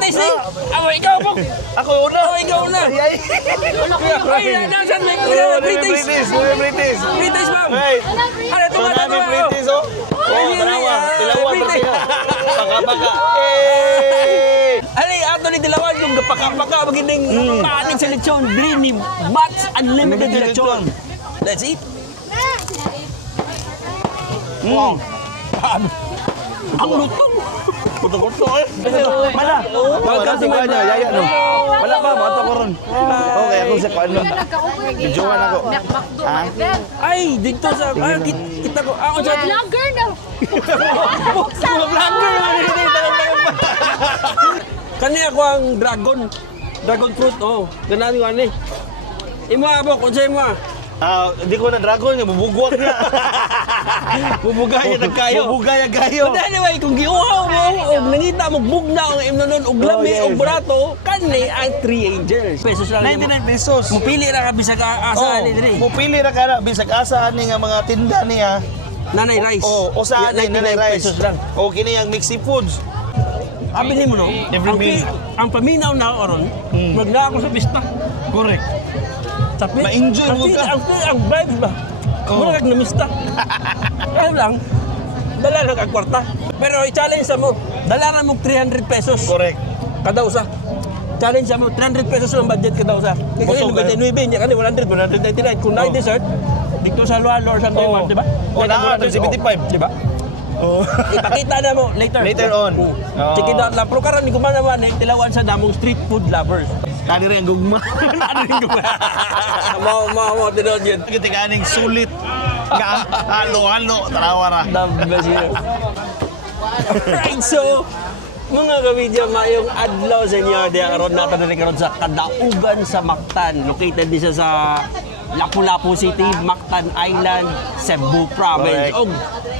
Pre-tasting! Ako, ikaw po! Ako una. Ako, ikaw una! Ay, nasan may pre-taste? Pre-taste, ma'am! Ano, So nami pretties oh. Tarawa. Tilawan bertiga. Baka-baka. Ali, ato ni Dilawan yung gapaka-paka maginding paning sa lechon. Green ni Mats Unlimited Lechon. Let's eat. Ang lutong. Kuto-kuto eh. Mana? Welcome to my niya, yaya no. Wala pa, mato ko ron. Okay, ako sa kuan nun. Videoan ako. Ay, dito sa kita ko. Ako sa Vlogger na. Kani ako ang dragon fruit oh. Ganani wani. Imo abok unsay mo? Di ko na dragon niya, bubugwak niya. Bubugaya nagkayo. Bubugaya gayo. But anyway, kung giuhaw mo og nangita mo bugna ang imnonon og lami og barato, kani ang 3 angels. Pesos lang. 99 pesos. Mupili ra ka bisag asa ani diri. Mupili ra ka na bisag asa ani nga mga tinda niya. Nanay rice. O sa ani nanay rice. Pesos lang. O kini ang mixi foods. Abi mo no. Every meal. Ang paminaw na oron, magna ako sa pista. Correct. Tapi Ma-enjoy mo ka. Ang vibes ba? Mura kag namista. Kaya lang, dala lang kag kwarta. Pero i-challenge sa mo, dala ra mo 300 pesos. Correct. Kada usa. Challenge sa mo, 300 pesos lang budget kada usa. Kaya Busog, 99 niya kani 100, 199. Kung na dessert, dito sa Lualo or something, di ba? O na 175. Di ba? Oh. Ipakita na mo later. Later on. Check it out lang. Pero karon ni kumanaman tilawan sa damong street food lovers. Kani rin ang gugma. Ano rin ko ba? Mau tinod yun. Ketika aning sulit. Nga halo-halo tarawa ra. Alright, so mga kabidyo, mayong adlaw sa inyo. Di karon natin karon sa Kadaugan sa Mactan. Located din siya sa Lapu-Lapu City, Mactan Island, Cebu Province. Correct. Og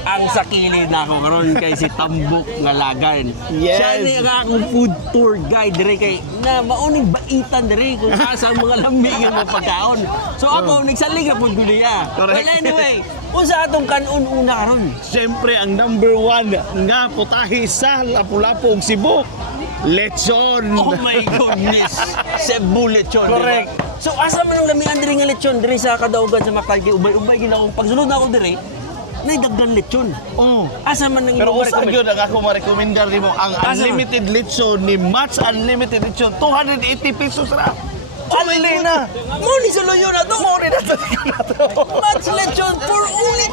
ang sakili na ako karon kay si Tambok nga Lagan. Yes. Siya ni nga akong food tour guide dire kay na mauning baitan dire kung asa ang mga lami nga mga pagkaon. So ako nagsalig ra pud guliya. Correct. Well anyway, unsa atong kanon una karon? Siyempre ang number 1 nga putahe sa Lapu-Lapu ug Cebu. Lechon. Oh my goodness. Cebu lechon. Correct. Diba? So asa man ang lamian diri nga lechon diri sa Kadaugan sa Mactan kay ubay-ubay gid akong pagsulod na ako diri. Nay daghan lechon. Oh. Asa man ang Pero imong usa recommend? gyud ang ako ma-recommendar nimo ang Asa? unlimited lechon ni Mats Unlimited Lechon 280 pesos ra. Oh my Only God. na. Mo ni sa loyo na to. Mo ni nato. Match lechon for only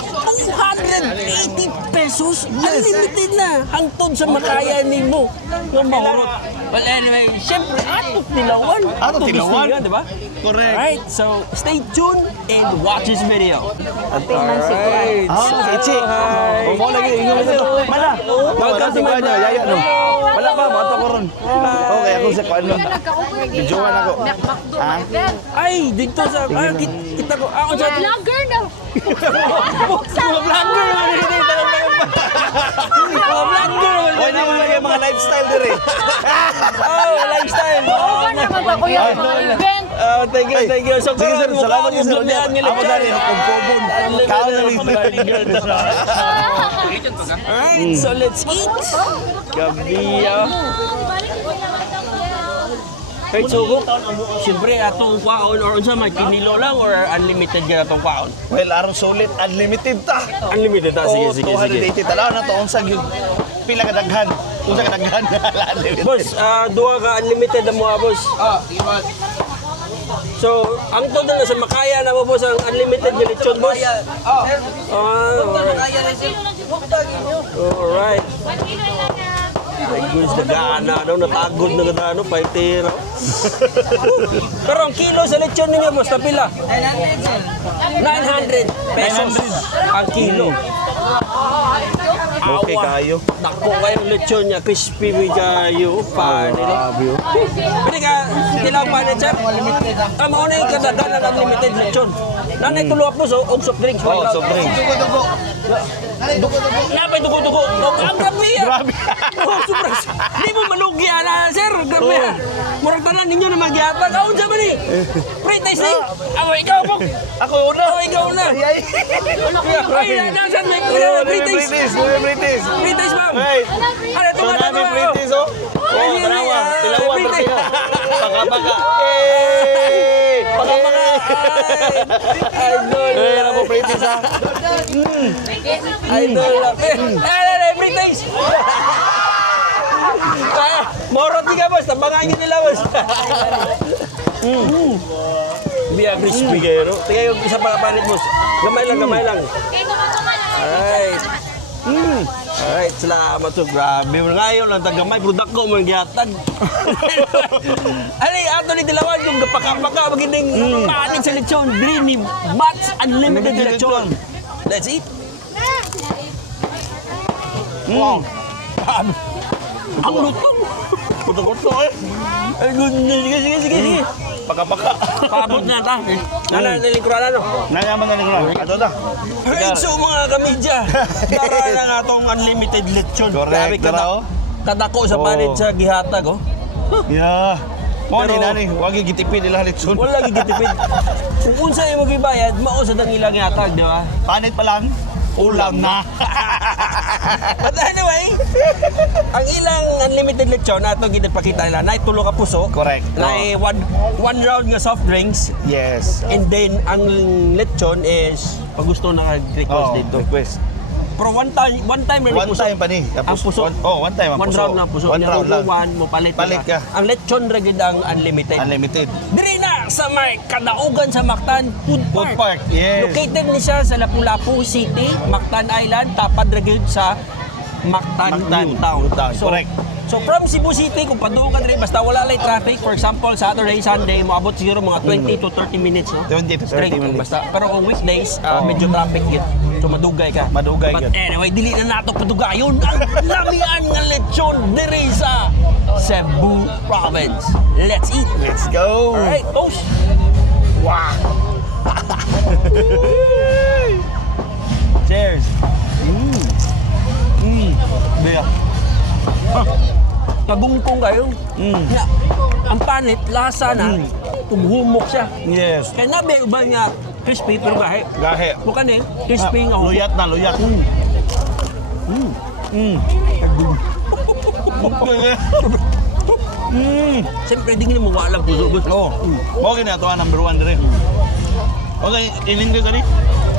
280 pesos. Unlimited na. Hangtod sa makaya nimo. Yung mahurot. Well anyway, syempre ato tilawan. Ato tilawan. Bisnigan, di ba? Correct. Alright, so stay tuned and watch this video. Alright. Ichi. Hi. O mo lagi ingon ito. Mana? Welcome to my niya, yaya no. Wala pa, mato ko ron. Okay, ako sa kuan nun. Videoan ako. Ay, dito sa kita ko. Ako sa Vlogger na. vlogger. Oy na mga mga lifestyle dire. Oh, lifestyle. Oo naman ba ko yung mga event? Thank you. So, Sige sir, salamat yung sir. lumihan nila. Ako dali, pagpobon. Kaon na rin. Alright, so let's eat. Gabiya. Kahit sugok, siyempre atong kwaon or unsa may kinilo lang or unlimited ka atong kwaon? Well, aron sulit unlimited ta. Unlimited ta, sige. 280 talaw na to unsa gyud pila ka daghan. Unsa ka daghan? Boss, duha ka unlimited na mo boss. So, ang todo na sa makaya na mo boss ang unlimited yung lechon boss. Alright. Ay, guys, nag-aana daw, natagod na ganda, ano, paitira. Pero ang kilo sa lechon ninyo, boss, tapila? 900 pesos ang kilo. Okay kayo. Dako kayong lechon niya, crispy kayo, pa nila. Pwede ka, tilaw pa na sir? Mauna yung kadagan ng unlimited lechon. Nanay tuluap mo, so, og soft drinks. Oh, soft drinks. Napay dugo-dugo. Ang grabe yan. Grabe. Oh, sobrang. Di mo malugya na, sir. Grabe yan. Murag tanan ninyo na magyata. Kaon siya man eh. Pre-tasting. Ako, ikaw po. Ako una. Ako, ikaw na. Ay, nasan may pre-taste? British. Pre-taste, ma'am. Hey. Ano, So nami pretties oh. Oh, tarawa. Paka-paka. Eh! Paka-paka. Idol. Eh, ano po, Pritis, ha? Idol. Every taste. Morot di ka, boss. Tabangan nyo nila, boss. Biya crispy kayo, no? Tingnan yung isa pa kapalit, boss. Gamay lang. Alright. Alright, salamat to. Grabe. Ngayon lang, tagamay. Product ko, mga giyatan. Alay, Anthony Dilawan, yung kapaka-paka, magiging panin sa lechon. Dreamy Mats Unlimited Lechon. Let's eat. Wow. Ang lutong. Kuto-kuto, eh. Ay, goodness. Sige. Paka-paka. Paabot na ta. Nana, nalingkuran ano? Nanyaman na lang. Ato na. Alright, so mga kamidya. Dara na nga itong unlimited lechon. Correct, Grabe, dara, oh. kadako sa palit sa gihatag, oh. Yeah. Mo ni Pero- nani, wag gitipid ila litson. Wala gigitipid. Kung unsa yung magibayad, mao sa dang ilang gihatag, di ba? Panit pa lang. Ulam na. But anyway, ang ilang unlimited lechon na itong ginapakita nila, na tulo ka puso. Correct. Na one round nga soft drinks. Yes. And then, ang lechon is, pag gusto naka-request dito. Request. Pero one time may One puso. time pa ni. Ang puso. One time ang One puso. round na puso. One round lang. One mo palit Palit ka. Ang lechon ra gid ang unlimited. Unlimited. Diri na sa may kadaugan sa Mactan Food Food Park. Park, yes. Located ni siya sa Lapu-Lapu City, Mactan Island, tapad ra gyud sa Mactan New Town. Correct. So from Cebu City, kung paduong ka diri, basta wala lay traffic, for example, Saturday, Sunday, moabot siguro mga 20 to 30 minutes, no? 20 to 30 Straight, minutes. basta. Pero kung weekdays, medyo traffic yun. So madugay ka. Madugay But yun. anyway, dili na nato padugayon ang lamian nga lechon diri sa Cebu Province. Let's eat. Let's go. Alright, post. Wow. Cheers. Beer. Nagungkong kayo. Nga, ang panit, lasa na, tumuhumok siya. Yes. Kaya nabi ba nga crispy pero gahe. Gahe. Bukan eh, crispy nga humok. Luyat na, luyat. Siyempre, di nga mo walang puso. Oh. Mo gina to ang number 1 dire. Okay, in English ani?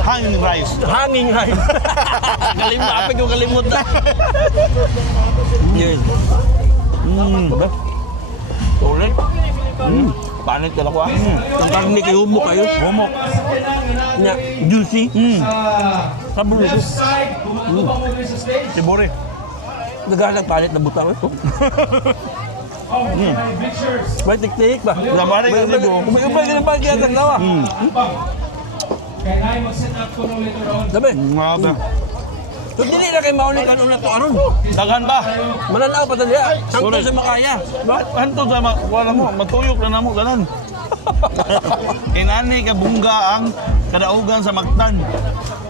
Hanging rice. Hanging rice. Kalimut, apa yung kalimut na? Yes. Ulit. Panit ka lang ko ah. Ang karni kayo humok kayo. Humok. Nga, juicy. Sabuluso. Sibore. Naghanap palit na butang ito. May tiktik ba? Gamari ka May niyo. ubay ka ng pagkiyat ng tawa. Sabi, Grabe. so dili na kayo maulit ka nung nato aron. Daghan ba? Mananaw pa tali. Ang Sorry. sa makaya. Ba? Anto sa wala mo, matuyok na namo ganan. Inani ka bungga ang kadaugan sa Mactan.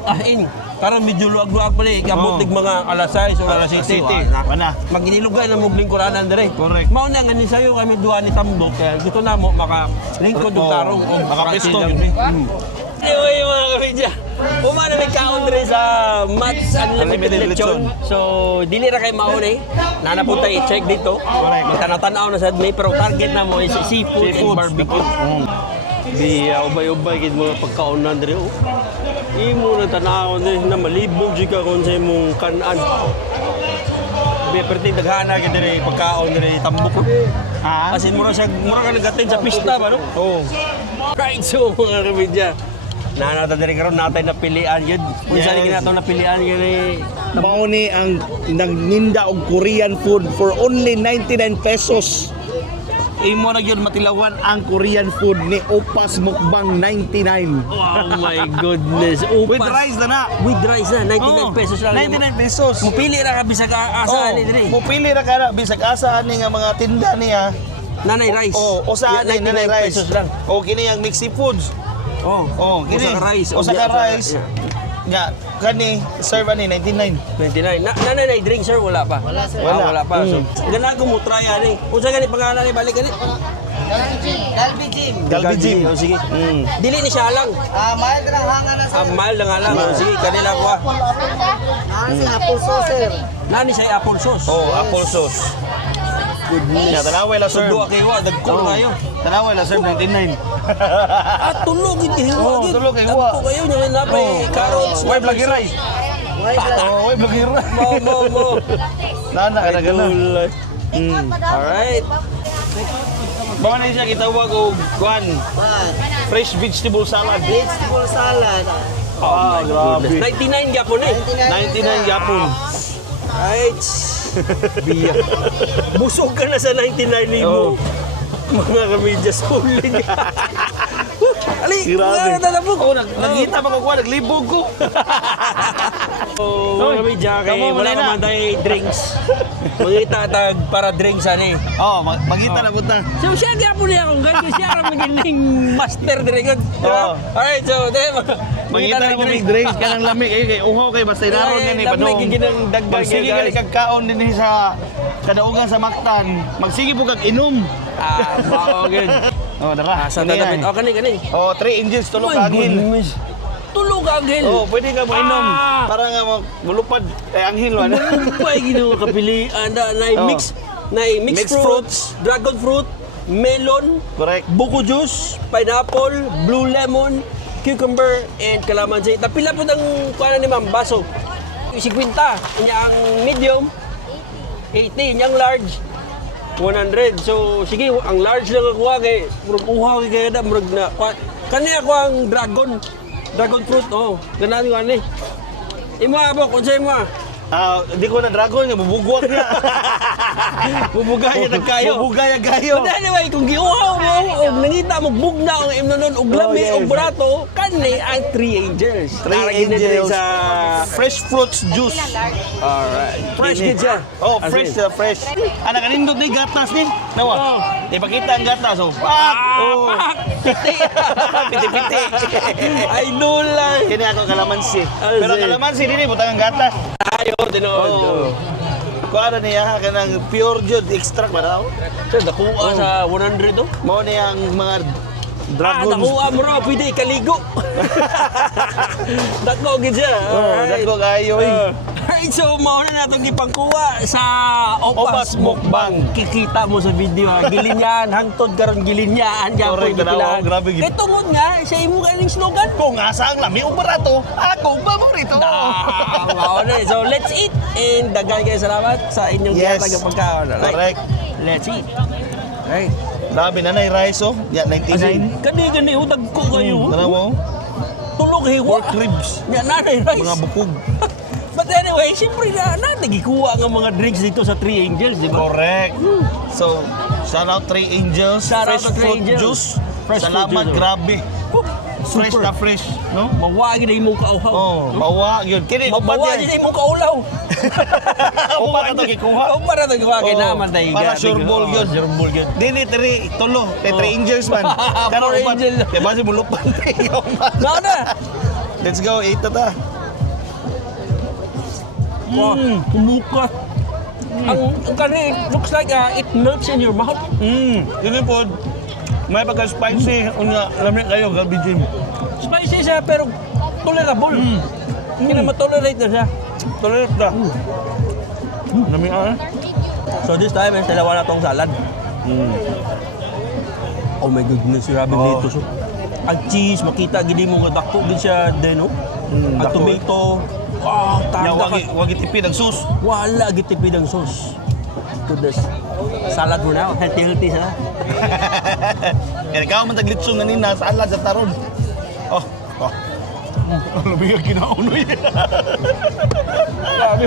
Ahin. Karon medyo luag-luag pa rin. Kabutig mga alas 6 o alas 7. Wala. Maginilugay na mong lingkuranan dire. Correct. Mao na nga ni sayo kami duha ni Tambok kaya gusto na mo maka-lingkod og tarong o Makapisto Brazil yun. lang. Anyway, mga kamidya, umana may kaon rin sa Mats Unlimited Unlimited Lechon. So, dili ra kay mauna eh. Nanapunta i-check dito. Correct. Magtanaw-tanaw na sa may pero target na mo is seafood and barbecue. Biya, ubay-ubay kid mga pagkaon na diri. Imo na tanawon din na malibog jika kon sa imong kanan. Biya perti daghana gid diri pagkaon diri Tambok. Ah? Kasi mura ka nagatin sa pista ba no? Oo. Right, so mga kamidya. Nanata diri karon natay napilian yun. Kung Yes. saan nato napilian yun eh. Mao ni ang nagninda og Korean food for only 99 pesos. Imo na gyud matilawan ang Korean food ni Opas Mukbang 99. Oh my goodness. Upas. With rice na na. With rice na. 99 pesos lang. 99 pesos. Mupili ra ka bisag asa ani diri. Mupili ra ka bisag asa ani nga mga tinda niya. Nanay rice. O sa ani 99 nanay rice. pesos lang. O kini ang mixed foods. Oh. Oh, Usa ka rice. Usa ka rice. Yeah. Nga kani serve ani 99. 29. Nanay drink sir wala pa. Wala sir. Wala pa. So, ganago mo try ani. Unsa gani pangalan ni balik gani? Galbi Gym. Oh, sige. Dili ni siya lang. Mahal ka ng hanga na sa Mahal lang nga lang. Oh, sige, kanila ko. apple sauce, sir. Nani siya apple sauce. Oh, apple sauce. goodness. Ya, tanaway la So, serve. duwa kayo, dagko kayo. Tanaway la serve 99. Ah, tulog hindi hiwa. Oo, gid. tulog, hiwa. Dagko kayo, nyo napay carrots. Why blagiray? Oh, why blagiray? Mo. Nana ka na gana. Alright. Bawa na siya kitawag og kuan, fresh vegetable salad. Vegetable salad. Ah, grabe. 99 gyapon eh. 99 yapon. Right. Biya. Busog ka na sa 99 Oo. Mga kamidyas huling. Ali, Grabe. talabog. Oh, nagita pa ko kuan, naglibog ko. Mga kamidya, kay Kamo, wala Molina. naman tayo drinks. Mangita tag para drinks ani. Oh, magita na gutang. So siya gyapon niya kung ganyan siya ang magiling master dire. Oo. Alright, so Mangita na ko mig drinks kanang lami kay uhaw kay basta inaron gani Lamig, padong. giginang dagdag Magsige yan, ka guys. kagkaon din sa kadaugan sa Mactan. Magsige po kag inom. Mao gid. Oh, dara. Sa dadapit. Oh, kani. Oh, 3 inches tulog My angin. goodness. Tulog anghel. Oh, pwede ka mo inom Ah. para nga mulupad kay anghel man. May ginawa kapilian na Oh. mix Mixed fruits, dragon fruit, melon, Correct. buko juice, pineapple, blue lemon, cucumber, and calamansi. Tapila po ng kuha ni ma'am, baso. 50. Inya ang medium, 80. Inya ang large, 100. So, sige, ang large lang ako kay murag uhaw kay kada murag na kaniya ko ang dragon fruit. Oh, ganani ko ani. Imo abok unsay mo? Di ko na dragon nga bubugwak niya. Bubugaya nagkayo. Bubugaya gayo. But anyway, kung giuhaw mo o nangita mo bugna o imnonon og lami yes. o burato, kanay ang 3 angels. 3 Naragin na din angels. sa Fresh fruits juice. alright. Fresh gid siya. Oh, As fresh in. siya, fresh. Anak kanindot ni gatas ni. Nawa. Oh. Ipakita ang gatas oh. Pak. Oh. Piti. Piti-piti. Ay nulay. Kini ako kalamansi. As Pero in. kalamansi dinhi butang ang gatas. Ayo tinuod. Oh. Kuara niya ka ng pure jud extract ba daw? So nakuha sa 100 to. Mao ni ang mga Dragons. dragons. Nakuha mo raw, pwede ikaligo. Dako gid siya. Oh, dagko kayo eh. Alright, so mauna na itong ipangkuha sa Opas Opas Mukbang. Kikita mo sa video, gilinyahan, hangtod karon gilinyahan. Correct, tanaw, grabe gid. Kaya tungod nga, siya imo galing slogan. Kung asa ang lami o barato, ako paborito. Mauna, so let's eat. And dagay kayo salamat sa inyong Yes. tiyatag pagkaon. Alright, Correct. let's eat. Alright. Grabe na rice oh. Ya 99. Kani hudag ko kayo. Tanaw mo. Tulog hiwa. Pork ribs. Yan nanay rice. Mga bukog. But anyway, siyempre na nagikuha ang mga drinks dito sa Three Angels, di ba? Correct. So, shout out 3 Angels. Shout out fresh to 3 fruit Angels. juice. Fresh fruit Salamat, juice, oh. grabe. Fresh Super. na fresh, no? Mawagi na imong kauhaw. Oh, bawa yun. Kini upat Mawagi na yan. imong kaulaw. Upat na to gikuha. Upat na to gikuha. Kaya Oh, naman tayo. para sure ball yun. Sureball yun. Dili 3 tulo, kay 3 Angels man. Karon Four upat. angel. Kaya basi mulupan tayo man. Now na. Let's go, 8 ta. Wow, kumuka. Ang kani, looks like it melts in your mouth. Yun po. May pagka-spicy. Unya, lamig kayo, gabi gym. Spicy siya pero tolerable. Hindi na matolerate na siya. Tolerate na. Lamig ah. So this time, dalawa na tong salad. Oh my goodness, grabe Oh. dito. So, ang cheese, makita, gini mo nga dako din siya din, no? Ang dako. tomato, wow, Ya, tanda ka. wagi tipid ang sauce. Wala, gitipid ang sauce. Goodness. Salad mo na, healthy siya. Kaya ikaw man taglitsong na nina sa alad sa taron. Oh, oh. Lamig ang kinaunoy. Grabe.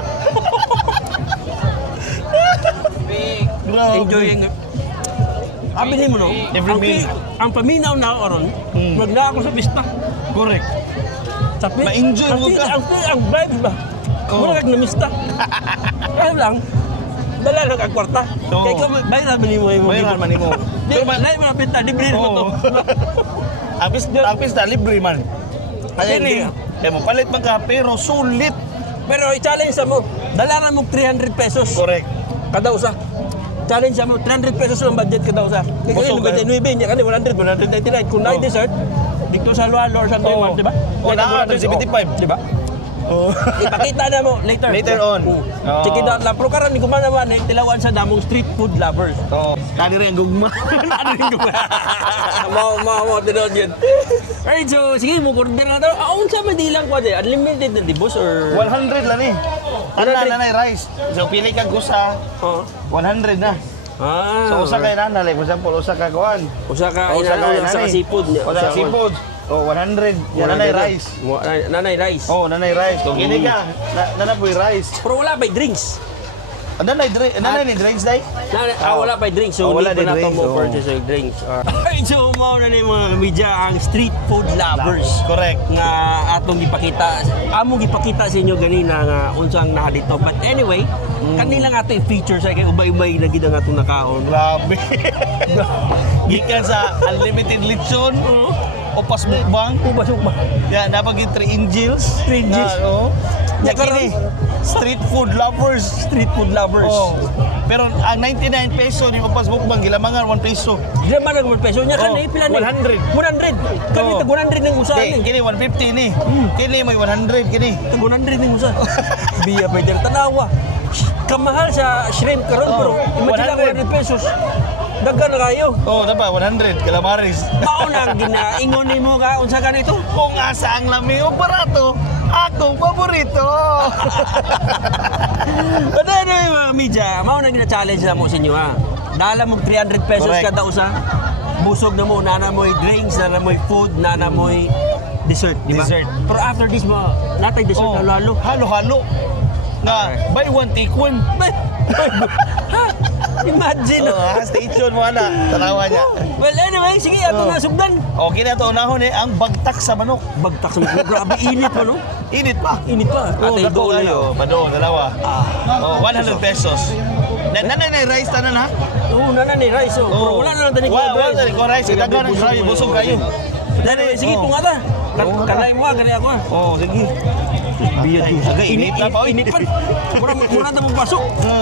Grabe. Enjoying. Sabi mo, no? Every ang, meal. ang paminaw na ako ron, magna ako sa pista. Correct. Tapi, Ma-enjoy mo ka. Ang vibes ba? Oo. Muna kag namista. Kaya lang, dala lang kag kwarta. Oo. Kaya ikaw, bayaran man mo yung Bayaran man nimo. Di ba, lahat mo na pinta, libre mo to. Apis na libre man. Kaya Hindi. hindi. Kaya mo palit man ka pero sulit. Pero i-challenge mo, dala mo 300 pesos. Correct. Kada usa. Challenge mo, 300 pesos ang budget kada usa. Kaya Busog, kasi 99, niya kani 100, 199. Kung na Oh. dessert, dito sa Lualo or sa Taiwan, Oo. di ba? Oh, Yan ang na, 100, 75. di ba? Ipakita na mo later. Later on. Oh. Check it out lang. Pero karon ni gumanawa na tilawan sa damong street food lovers. Oo. Tani rin ang gugma. Mau tinod yun. Alright, so sige mo order na daw. Unsa man di lang kwade? Unlimited na di boss or 100 lang eh. Ano na rice. So pili kang kusa, Oh. 100 na. Ah. So usa kay nana, like for example, usa ka kuan. Usa ka Usa ka usa ka seafood niya. Usa ka seafood. Oh, 100. Yan nanay rice. Nanay rice. Oh, nanay rice. Kung kini ka, nana po'y rice. Pero wala pa drinks. Nanay ni drinks day? Wala pa drinks. So, wala hindi pa din na ito drinks, mo oh. purchase ng drinks. Alright, so mao na ni mga kamidya ang street food lovers. Correct. Nga atong gipakita, among gipakita sa inyo ganina nga unsang naa dito. But anyway, kanilang ato i-feature sa kay ubay-ubay na gid ang atong nakaon. Grabe. Gikan sa unlimited lechon, opas mukbang. Ubasok ba? Ya, napagin 3 angels. 3 angels. Oo. Ya, Ya, kini. Street food lovers. Street food lovers. Oh. Pero ang 99 peso ni opas mukbang gilamangan 1 peso. Di man nag peso niya kan Oh, pila ni? 100. 100. Kani Oh. tag 100 ning usa Kini, ni. kini 150 ni. Kini may 100 kini. Tag 100 ning usa. Biya pa din tanawa. Kamahal sa shrimp karon Oh, pero imagine lang 100 100 pesos. Daghan na kayo. Oh, dapat 100 calamares. Mao nang ginaingon nimo ka unsa ganito? Kung asa ang lami o barato, akong paborito. But anyway, mga media, mao nang gina-challenge na mo sa inyo ha. Dala mo 300 pesos Correct. kada usa. Busog na mo, nana mo'y drinks, nana mo'y food, nana mo'y dessert, di ba? Dessert. Pero after this mo, natay dessert Oh, na lalo. halo-halo. Na, buy one, take one. Ha? Imagine. Oh, stay tuned mo na. Tanawa niya. Well, anyway, sige, ato na sugdan. Okay na ito, unahon ang bagtak sa manok. Bagtak sa mga grabe, init pa, no? Init pa. Init pa. Oh, Atay dako doon kayo. na. Padoon, dalawa. Oh, 100 pesos. Nanay na rice tanan ha? Oo, nana ni rice, oh. Pero wala na lang tanig Wala na ko rice. Dagan ang rice. Busog kayo. Anyway, sige, Oh. tunga ta. Kanay mo, kanay ako. Oh, sige. Biyad yung Agay, init na pa. Init pa. Mura na mong pasok.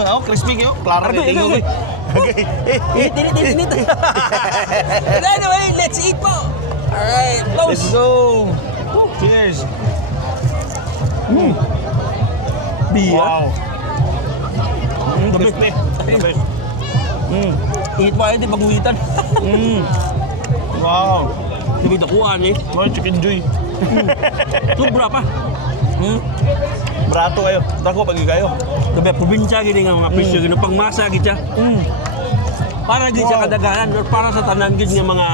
Oh, crispy kayo. Klaro na Agay, tingog. agay. Init. But anyway, let's eat po. Alright, Let's close. go. Cheers. Biya. Wow. The best. Crispy. The best. Init pa yun, di baguhitan. Wow. Hindi dakuan eh. Wow, chicken joy. Sobra pa. Brato kayo. Dako pagi kayo. Gabi, probinsya gini nga mga presyo, gini pangmasa gid siya. Para gid sa kadaghanan or para sa tanan gid nga mga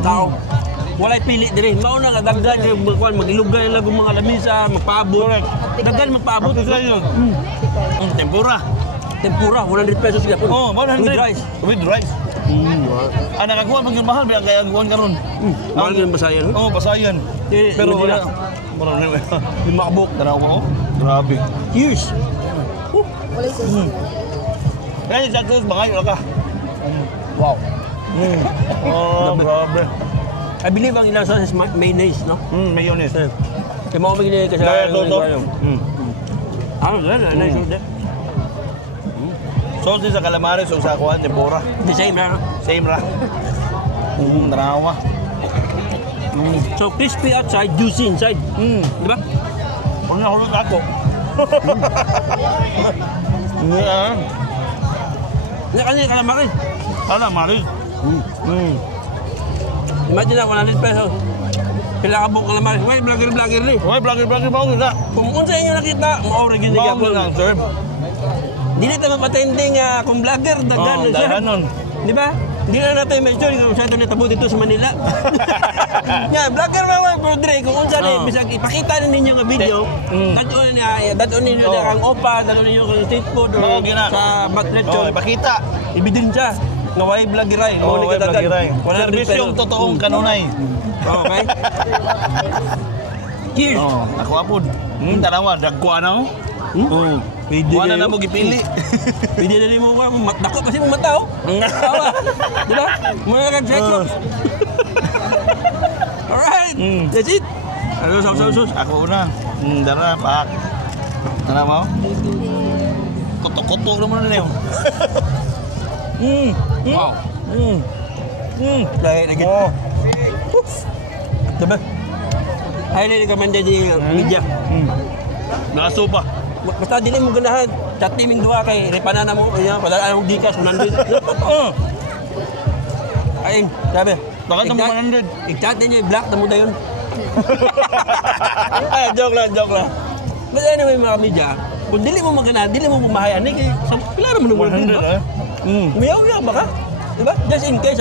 tao. Walay pili diri. Mao na nga daghan yung mag-ilugay lang mga lamisa, magpaabot. Daghan magpaabot kayo. Tempura. Tempura 100 pesos gyapon. Oh, 100. With rice. With rice. Ang nakakuha pag mahal ba kaya ang kuhan karon? Mahal gyud basayan. Oh, pasayan. Eh, Pero hindi wala. na. Wala na. Di makabuk. Tanaw mo. Grabe. Cheers. Kaya sa tos bangayo ka. Wow. Oh, grabe. I believe ang ilang sauce is mayonnaise, no? Mayonnaise. Kaya mo magiging kasi Kaya to. Ano, nice. Salty sa calamares o sa kuhan, tempura. The same na. Same ra. Tanawa. So crispy outside, juicy inside. Di ba? Kung nahulog ako. Yeah. Hindi kasi kalamarin. Calamares. Imagine na 100 pesos. Pila ka buong kalamarin. Wait, vlogger ni. Okay, vlogger ba nga? Kung unsa inyo nakita, maori gini ka Bawal nga, sir. Dili tayo mapatending kung vlogger, daghan Oh, siya. daghan nun. Di ba? Hindi na natin mention kung saan ito natabo dito sa Manila. Nga, vlogger mga bro Dre, kung unsa na, bisag ipakita na ninyo nga video, dadon ninyo na kang opa, dadon ninyo kang street food, or Oo, gina. sa batlet Oh, ipakita. ibidensya nga way vlogger ay, Oh, mo wala kadagan. Service yung totoong kanunay. Okay? Cheers. Oh, ako apod. Tanawa, dagko ano? Oh, pwede Wala na kayo. mo gipili. Pwede na rin mo ba? Dako kasi mong mata, oh. Tawa. Di ba? Muna nag-check mo. Alright. That's it. Ano, sus. Ako una. Dara, pak. Tara mo? Koto-koto naman na yun. Wow. Dahil na gito. Oh. Diba? highly recommended yung media. Nakasopa. Basta dili mo ganahan, chat teaming duha kay repanana mo, kaya padala ang dikas 100. Ayun, sabi. Bakit ang 100? I-chat ninyo, i-block na mo na yun. Ay, joke lang. But anyway, mga media, kung dili mo maganahan, dili mo bumahayan, kaya pila naman ng 100 ah. Umiyaw ba ka? Diba? Just in case,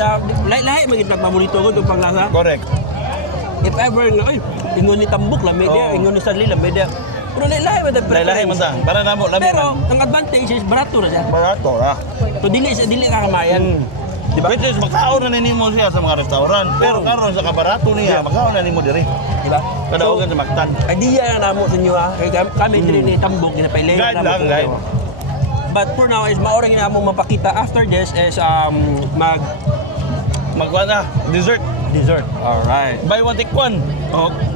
lahi magiging paborito ko itong panglasa. Correct. If ever nga, ay, ingon ni Tambok lang, media, ingon ni Starly lang, media. Pero lahi ba tayo Lahi man ta. Para namo lami. Pero, ang advantage is, barato na siya. barato ah. So, dili ka kamayan. Diba? Which is magkaon na nimo siya sa mga restaurant. Pero karon sa kabarato niya, magkaon na nimo diri. Diba? Kadaugan sa Mactan. Idea na namo sa inyo ha. Kaya kami dili ni Tambok, ginapailayan Guide na lang, namo. guide. But for now, is maoring na mo mapakita after this is Magkuha dessert. dessert. Alright. Buy one take one.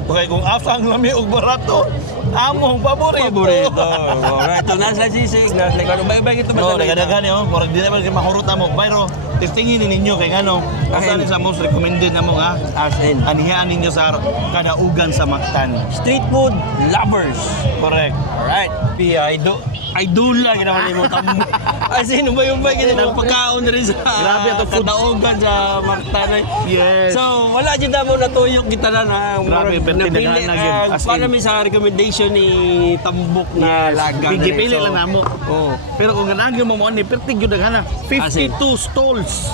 Okay, kung asa ang lami og barato, among paborito. Alright, so nasa sisig, nasa like ano, bye-bye ito No, basta dagan yo, murag di naman kay mahurot mo. Pero testingin ninyo kay ngano, asa ni sa most recommended namo nga. as in Anihaan ninyo sa kadaugan sa Mactan. street food lovers. Correct. Alright. Idol lang ginawa ni mo Tambok. As in, ubay-ubay ganyan ang pagkaon na rin sa Grabe ito, food. kadaugan sa Mactan. Yes. So, wala dyan na mo natuyok kita na Grabe, pero tindahan na yun. As in. Para mi sa recommendation ni Tambok na laga. Pili lang namo. Oh. Pero kung ganagyo mo ni pertig gyud daghana. 52 stalls.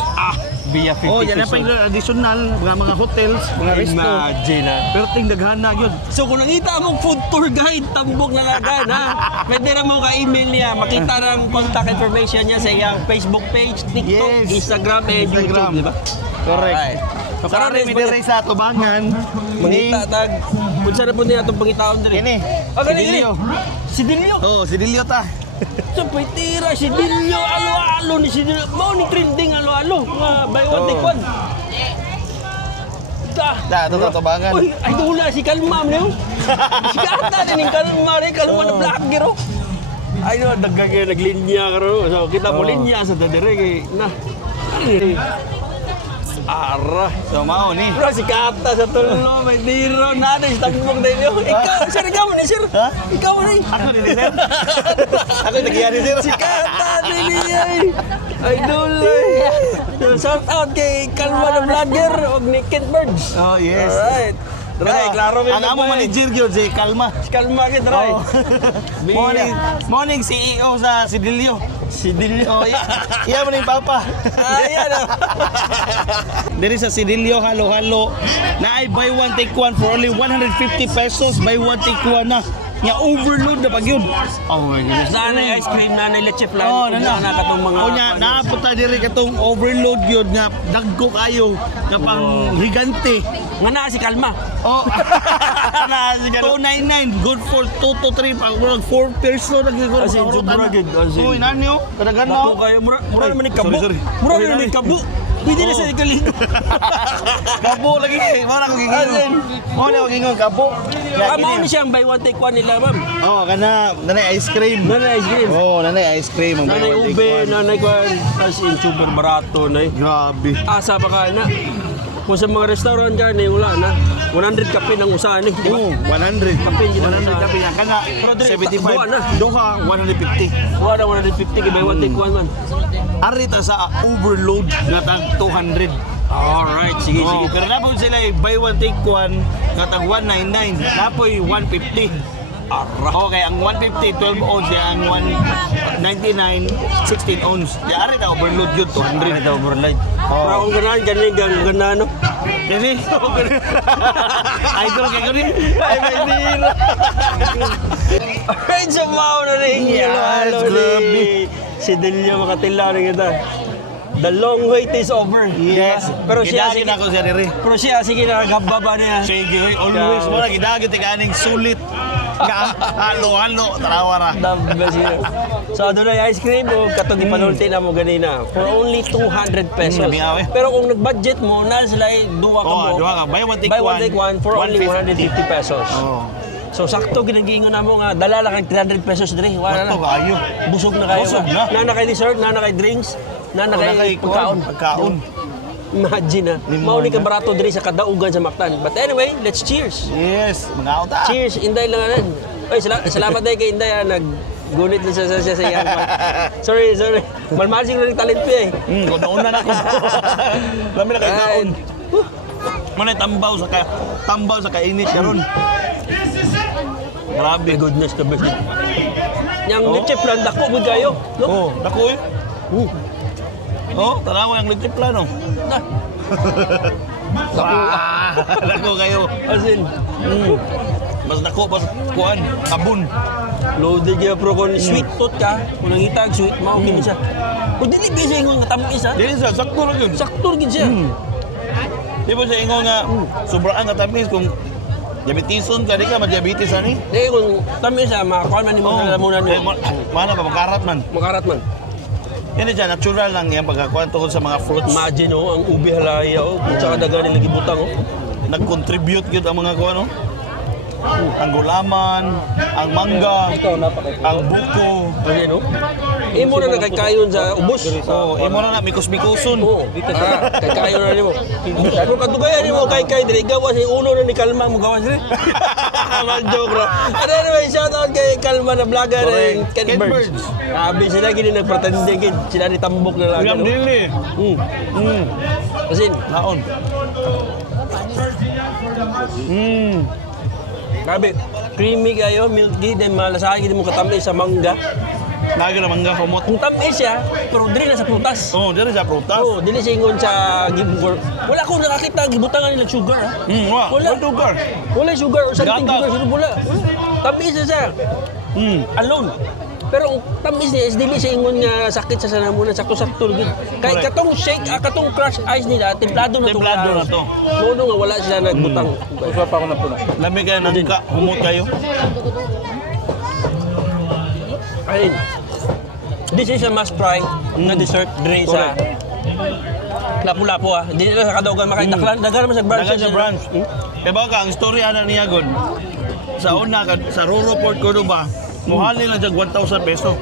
Via 50 Oh, yan na pa pesos. yung additional mga hotels, mga resto. Imagine ha. Perting daghana gyud. So kung nakita mong food tour guide, Tambok na lagan ha. Pwede na mo ka-email niya, makita ng contact information niya sa iyang Facebook page, TikTok, Yes. Instagram, and Instagram. YouTube, di ba? Correct. Alright. So karon mi dire sa Tubangan, Mangita tag. Kung saan na po niya itong pangitaon diri? Kini. Ah, Si gani, Dilio. Si Dilio? Oh, si Dilio ta. So, tira si Dilio, alo-alo ni si Dilio. Mao ni trending alo-alo. Nga, buy one, take one. Da, to Tubangan. Uy, ay dula si Kalma mo. Si Kata din yung Kalma rin, Kalma na vlogger oh. Ay no, dagdag kayo naglinya ka rin. So kita mo linya sa dadere kay na. Ara. So mao ni. Bro, si Kata sa tulo, may diro na si Tambok na yun. Ikaw, sir, ikaw ni sir. Ha? Ikaw ni. Ako ni sir. Ako nagyari sir. Si Kata din niya ay dulay. So, shout out kay Kalma na vlogger og ni Kid Birds. Oh, yes. Alright. Try, klaro Ang amo manager gyud si Kalma. Kalma kay try. Oh. Morning CEO sa Sidilio. Si Dilio. Oh, iya mo ni papa. Ayan oh. Diri sa Sidilio halo-halo na ay buy one take one for only 150 pesos. Buy one take one na. Nga overload na pag yun. Oh my goodness. Nanay ice cream, nanay leche flan. Oh, nana. na katong mga... O nya, naapunta diri katong overload yun nga dagko kayo nga pang higante. Nga na si Kalma. Oh. 299 good for 2 to 3 pag 4 peso na gyud. As in, sobra gyud, as in. Uy, nanyo, kadagan Bato na. kayo. Mura Ay, naman ni Kabu. sorry. Mura Uy, naman ni nani. Kabu. Pwede na Oh. sa ikalito. Kabo lagi kay, mo na ko gingon. As in. Mo na ko gingon kabo. Mao ni siyang buy one take one nila, ma'am. Oh, kana nanay ice cream. Nanay ice cream. Oh, nanay ice cream ang Nanay buy one, take ube, one. nanay kwan. As in, super barato na eh. Grabe. Asa pa ka na. Kung sa mga restaurant dyan, eh, wala na. 100 kape ng usahan eh. Di ba? Oh, 100. Kape, hindi na 100 sa- kape yan. Kana Pero dili, 75. duha na. Doha 150. Wala na 150 kay buy one take one man. Arita sa overload nga tag 200. Alright, sige, Oh, sige. pero napon sila buy one take one nga tag 199. Napoy 150. Okay, ang 150 12 ounce ya ang 199 16 ounce. Ya arita overload yun 200. Ito, overload. Pero kung ganahan, gana, no? Kasi idol kay gani. Ay, may dino. Alright, so mao na rin. Yes, Halo, grabe. Si Delia makatila rin kita. The long wait is over. Yes. Pero siya, Gidagit sige. ako siya diri. Pero siya, sige, nakagababa niya. Sige, always mo na gidagit kaning sulit. Nga halo-halo tarawara. The best yun. So, doon na ice cream o katong ipanulti na mo ganina for only 200 pesos. Sabi nga, eh. Pero kung nag-budget mo, na sila duwa ka Oh, mo. duha ka. Buy one take Buy one. one take one for only 150 pesos. Oh. So sakto ginangiingon na mo nga dala lang kay 300 pesos diri. Wala Sakto na. kayo. Busog na kayo. Busog na. Na kay dessert, na kay drinks, na kay pagkaon. Pagkaon. Imagine na. Mauni ka barato diri sa kadaugan sa Mactan. But anyway, let's cheers. Yes, mga auta. Cheers, Inday lang anan. Ay, salamat dahil kay Inday naggunit din sa iyang. Sorry. Malmasing na rin talent ko eh. Una na ako. Lami na kayo kaon. Muna tambaw sa kainit karon. Grabe, goodness to best. Yang leche plan dako gud kayo, no? Oh, dako eh. Oh, tanawa ang litip plano. Na. Dako kayo. As in, Mas dako pas kuan, abun. loaded ya pro kon sweet tot ka, kung nangitag sweet mao gini siya. Kung dili busy ingon nga tamis ha. Dili sa sakto lang yun. Sakto gid siya. Di ba siya ingon nga sobrang nga tamis kung diabetison ka, di ka ma-diabetes ani? Di kung tamis ha, makakuan man nimo sa lamunan Eh, mo. mana ba makarat man. Makarat man. Yan siya natural lang yan pagkakuan tungkol sa mga fruits. Imagine ang ubi halaya kung tsaka dagan nila gibutang Nag-contribute yun ang mga kuan Ang gulaman, ang mangga, ang buko. Kasi no? Imo na nagkakayon sa ubos. Oh, imo na mikos-mikoson. Oo. Kakayon na nimo. Pero katugayan nimo kay dili gawas ulo na ni Kalma mo gawas ni. Mal joke ra. Anyway, shout out kay Kalma na vlogger ng Correct. Ken Birds. Abi sila gini nagpretende gid sila ni tambok na lang. Ngam dili. Kasi Naon. grabe, creamy kayo, milky, then malasakay gid mo katamis sa mangga. Lagi na mangga humot. Kung tamis siya, pero dili na sa prutas. Oh, dili sa prutas. Oo, dili siya ingon sa gibugor. Wala ko nakakita gibutangan nila sugar ha. Wala sugar. Wala sugar or something Gatas. sugar, wala. Tamis na siya. Alone. Pero ang tamis niya is dili siya ingon nga sakit sa sanamunan, sakto-sakto gid. Kay Correct. katong shake, katong crush ice nila, templado na to. Templado na to. Mono nga wala sila nagbutang. Usa pa ako na pula. Lami kayo nagka humot kayo. Ayun. This is a must try na dessert dre sa Lapu-Lapu ah. Hindi nila sa kadaugan makain. Dagan naman sa branch. Dagan sa branch. Kaya ba ka, ang story ana niya gon. Sa una, sa Roro Port Cordoba, muhalin lang siya 1,000 peso.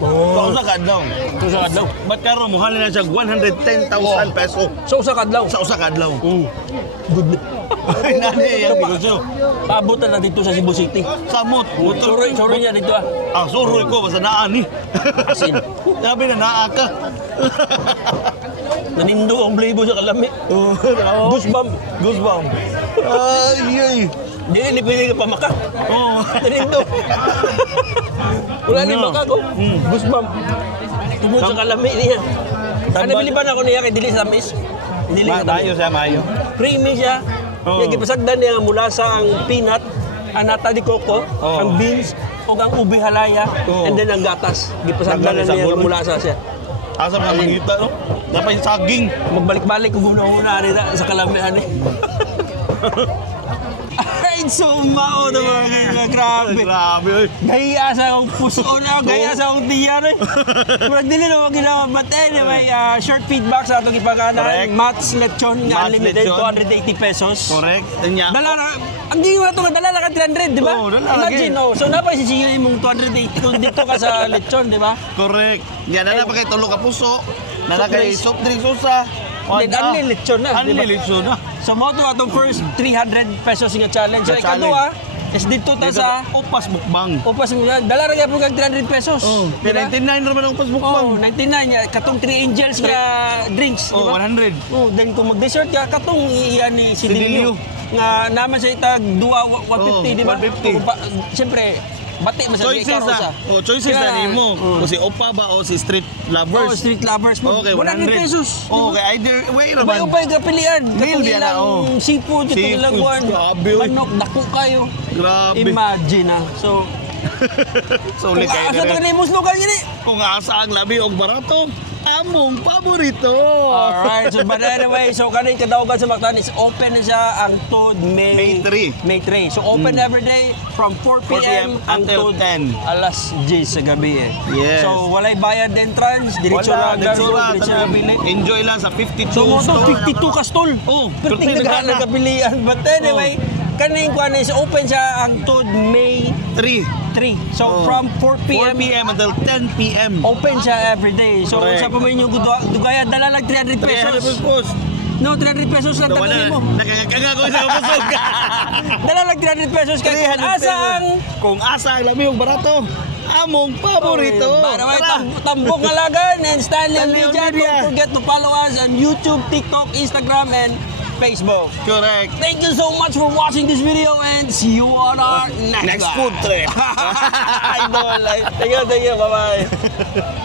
Sa usa ka adlaw. Sa usa ka adlaw. Ba't karon muhalin lang siya 110,000 peso. Sa usa ka adlaw. Sa usa ka adlaw. Good. Ay, nani yan, negosyo. Paabutan na dito sa Cebu City. Samot. Sorry niya dito ah. Ah, suroy ko, basta naan ni. Asin. Sabi na naa ka. Nanindo ang blebo sa kalami. Goosebump. Goosebump. Ay, ay. Dili ni pwede ka pamaka. Oh. Nanindo. Wala ni maka ko. Goosebump. Tungkol sa kalami niya. Ano biliban ako niya kay dili sa tamis. Dili sa tamis. Mayo siya, mayo. Creamy siya. Oo. Yung gipasagdan niya mula sa ang peanut, ang nata di coco, Oo. ang beans, o ang ubi halaya, Oo. and then ang gatas. Gipasagdan Nagdala sa niya bulon. mula sa siya. Asa mga mangita, no? Dapat yung saging. Magbalik-balik kung gumuna nila sa kalamihan eh. Ay, so mao na mga kaibigan. Grabe. Grabe, oy. Gaya sa akong puson ako, gaya sa akong tiyan eh. Pero dili na mo ginawa. But anyway, short feedback sa atong ipaganan. Correct. Mats Lechon, Mats unlimited, Lechon. 280 pesos. Correct. Nya. Dala na, ang gingawa ito nga, dala na ka 300, di ba? Oo, dala Imagine, lagi. oh, so napay sisiyo mong 280 kung dito ka sa lechon, di ba? Correct. Yan na pa kay tulo ka puso. Na Soft kay drinks. soft drinks usa. Then, unli lechon na, di ba? Unli lechon na. So mo ito atong first 300 pesos nga challenge. So Nga ikaduha, is dito ta sa Upas Mukbang. upas mo yan. Dala ra gyapon kag 300 pesos. Oh, di ba? 99 naman ang Upas Mukbang. Oh, 99 ya katong 3 angels nga drinks, di Oh, ba? 100. Oh, then kung mag-dessert ka katong iyan ni si Dilio. Dilio nga naman sa itag 2 150, Oh, di ba? 150. Siyempre, bati mo sa Choices na. Oh, choices na nimo. O si Opa ba o si Street Lovers. Oh, street lovers mo. Okay, 100 100 pesos. Oh, okay, either way Ubay naman. ubay ka pilian. Meal Katong diyan na, ilang oh. seafood, katong Seafood, ilang kuwan. grabe, oy. Manok, dako kayo. Grabe. Imagine na. So, Sulit kung kayo asa dire. to ni muslo ka gini. Kung asa ang labi og barato, among paborito. Alright, so but anyway, so kaning kadaugan sa Mactan is open na siya ang tod May May 3. May 3. So open every day from 4 p.m. until tod 10. alas 10 sa gabi eh. Yes. So walay bayad entrance, diretso Wala, na ditsura, diretso na pili. enjoy lang sa 52 So mo to store. 52 ka stall. Oh, Perting perting naghanap naghanap. ka pilian. But anyway, kaning kwan is open siya hangtod May 3. 3. So Oh. from 4 4 p.m. p.m. until 10 p.m. open siya every day. So Correct. sa pamain yung dugaya dala lang 300 300 pesos. pesos. No, 300 pesos lang Wala dadalhin mo. nakakanga ko sa busog. Dala lang 300 pesos kay kung 300 asa ang Kung asa ang lami yung barato. Among paborito. Para may Tara. Tambok Alagan and Stanley Stanley Media. Media. Don't forget to follow us on YouTube, TikTok, Instagram, and Facebook. Correct. Thank you so much for watching this video and see you on our next Next one. food trip. Idol. Thank you. Bye-bye.